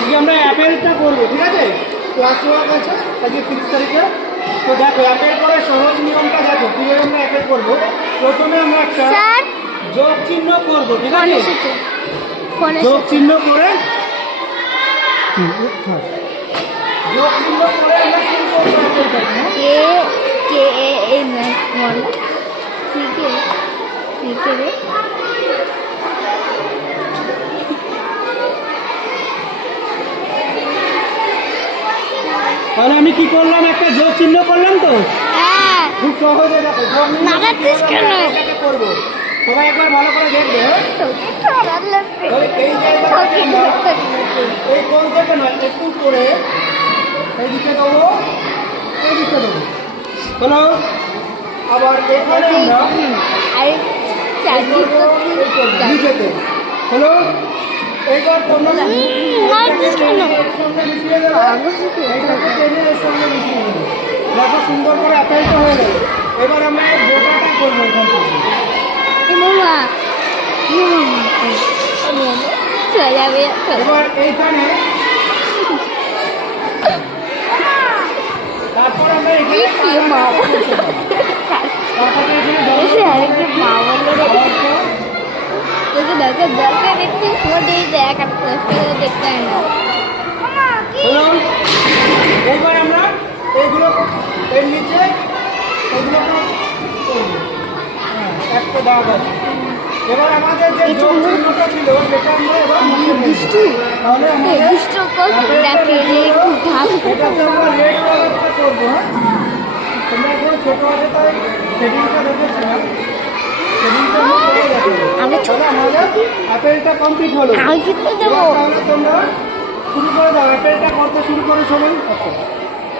আজকে আমরা অ্যাপেলটা করবো, ঠিক আছে? ক্লাস ওয়ার্ক আছে আজকে 30 তারিখে। তো দেখো অ্যাপেল করার সহজ নিয়মটা দেখো, কীভাবে আমরা অ্যাপেল করবো। প্রথমে আমরা একটা যোগ চিহ্ন করবো, ঠিক আছে? যোগ চিহ্ন করে যোগ চিহ্ন করে আমরা শুরু করবো অ্যাপেলটা। তাহলে আমি কি করলাম, একটা যোগ চিহ্ন করলাম। তো খুব সহজে দেখো যোগ চিহ্ন করবো, সবাই একবার ভালো করে দেখবে। এই জায়গাটা এই কোণ থেকে নয়, একটু করে এইদিকে দেবো, এইদিকে দেবো। হলো আবার এখানে নিচেতে হলো। এইবার তোমরা সঙ্গে মিশিয়ে দেবো, এইটাকে টেনে এর সঙ্গে মিশিয়ে দেবো। দেখো সুন্দর করে অ্যাপেলটা হয়ে গেল। এবার আমরা এই গোটাটা করবো এখান থেকে। এবার এইখানে তারপর আমরা এখানে তোকে দরকার দরকার একটু ফোন দিয়ে দেখ, আর দেখতে হয় না। এইবার আমরা এইগুলো এর নিচে এগুলোকে একটা দাগ আছে। এবার আমাদের যে যোগ চিহ্নটা ছিল সেটা আমরা এবার মুছে নেব। তাহলে আমাদের এটাতে আমরা রেড কালারটা করবো। হ্যাঁ, তোমরা এখন ছোটো আছে তাই সেটিংটা দেখেছিলাম, সেটিংটা আমাদের অ্যাপেলটা কমপ্লিট হলো। তাহলে তোমরা শুরু করে দাও, অ্যাপেলটা করতে শুরু করো সবাই।